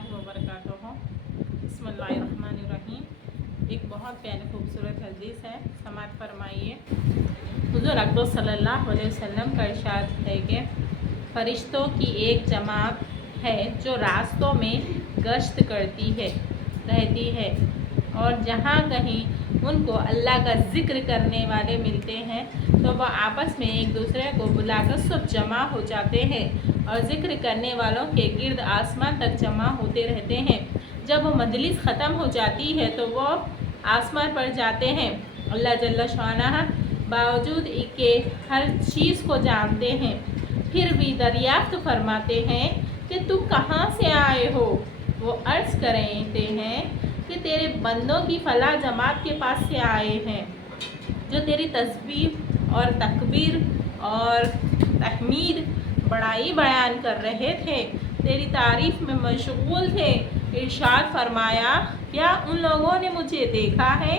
वरहमतुल्लाहि वबरकातुहू। बिस्मिल्लाहिर्रहमानिर्रहीम। एक बहुत प्यारी खूबसूरत हदीस है, समाअत फरमाइए। हुज़ूर अकबर सल्लल्लाहु अलैहि वसल्लम का इरशाद है कि फ़रिश्तों की एक जमात है जो रास्तों में गश्त करती रहती है और जहाँ कहीं उनको अल्लाह का ज़िक्र करने वाले मिलते हैं तो वह आपस में एक दूसरे को बुलाकर सब जमा हो जाते हैं और ज़िक्र करने वालों के गिर्द आसमान तक जमा होते रहते हैं। जब वो मजलिस ख़त्म हो जाती है तो वो आसमान पर जाते हैं। अल्लाह जल्ल शानह बावजूद के हर चीज़ को जानते हैं, फिर भी दरियाफ्त फरमाते हैं कि तुम कहाँ से आए हो। वो अर्ज़ करते हैं कि तेरे बंदों की फला जमात के पास से आए हैं जो तेरी तस्बीह और तकबीर और तहमीद बड़ाई बयान कर रहे थे, तेरी तारीफ़ में मशगूल थे। इरशाद फरमाया, क्या उन लोगों ने मुझे देखा है?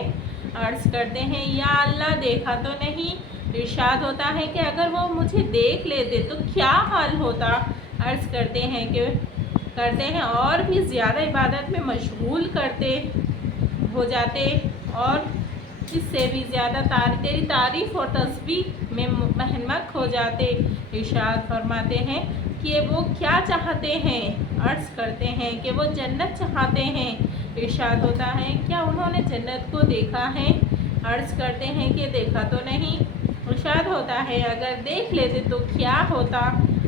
अर्ज़ करते हैं, या अल्लाह देखा तो नहीं। इरशाद होता है कि अगर वो मुझे देख लेते तो क्या हाल होता। अर्ज़ करते हैं और भी ज़्यादा इबादत में मशगूल हो जाते और इससे भी ज़्यादा तेरी तारीफ़ और तस्बीह में महनमक हो जाते। इरशाद फरमाते हैं कि वो क्या चाहते हैं। अर्ज़ करते हैं कि वो जन्नत चाहते हैं। इरशाद होता है, क्या उन्होंने जन्नत को देखा है? अर्ज़ करते हैं कि देखा तो नहीं। इरशाद होता है, अगर देख लेते तो क्या होता।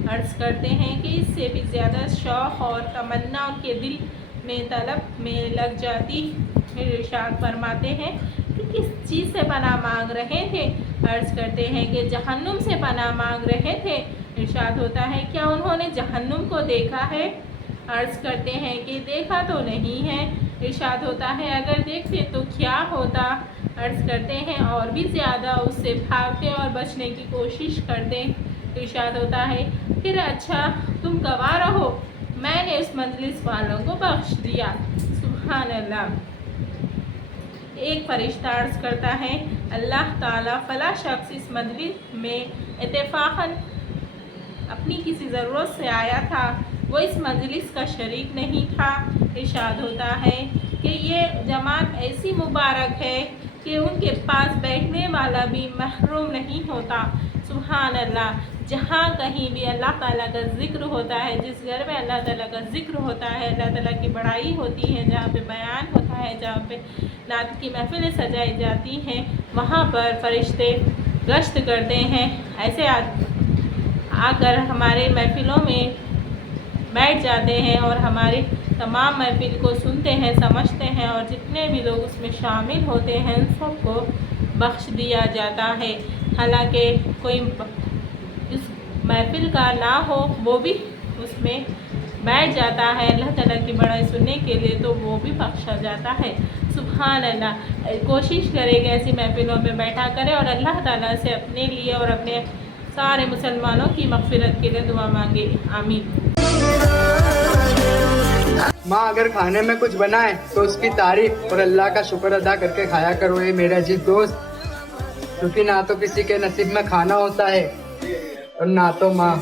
अर्ज़ करते हैं कि इससे भी ज़्यादा शौक़ और तमन्ना उनके दिल में तलब में लग जाती। फिर इरशाद फरमाते हैं कि किस चीज़ से पनाह मांग रहे थे। अर्ज़ करते हैं कि जहन्नुम से पनाह मांग रहे थे। इरशाद होता है, क्या उन्होंने जहन्नुम को देखा है? अर्ज़ करते हैं कि देखा तो नहीं है। इरशाद होता है, अगर देखते तो क्या होता। अर्ज़ करते हैं और भी ज़्यादा उससे भागते और बचने की कोशिश करते। इरशाद होता है, फिर अच्छा तुम गवाह रहो, मैंने उस मजलिस वालों को बख्श दिया। सुभान अल्लाह। एक फ़रिश्ता अर्ज़ करता है, अल्लाह ताला फला शख्स इस मजलिस में इत्तेफ़ाक़न अपनी किसी ज़रूरत से आया था, वो इस मजलिस का शरीक नहीं था। इरशाद होता है कि ये जमात ऐसी मुबारक है कि उनके पास बैठने वाला भी महरूम नहीं होता। सुभान अल्लाह। जहाँ कहीं भी अल्लाह ताला का ज़िक्र होता है, जिस घर में अल्लाह ताला का ज़िक्र होता है, अल्लाह ताला की बड़ाई होती है, जहाँ पे बयान होता है, जहाँ पे नात की महफ़िलें सजाई जाती हैं, वहाँ पर फ़रिश्ते गश्त करते हैं। ऐसे आकर हमारे महफ़िलों में बैठ जाते हैं और हमारे तमाम महफ़िल को सुनते हैं, समझते हैं और जितने भी लोग उसमें शामिल होते हैं उन सबको बख्श दिया जाता है। हालांकि कोई इस महफ़िल का ना हो वो भी उसमें बैठ जाता है अल्लाह ताला की बड़ाई सुनने के लिए, तो वो भी बख्शा जाता है। सुभान अल्लाह। कोशिश करें ऐसी महफ़िलों में बैठा करें और अल्लाह ताला से अपने लिए और अपने सारे मुसलमानों की मग़फ़िरत के लिए दुआ मांगे। आमीन। माँ, अगर खाने में कुछ बनाए तो उसकी तारीफ और अल्लाह का शुक्र अदा करके खाया करो। ये मेरे अजीज दोस्त, क्योंकि ना तो किसी के नसीब में खाना होता है और ना तो माँ।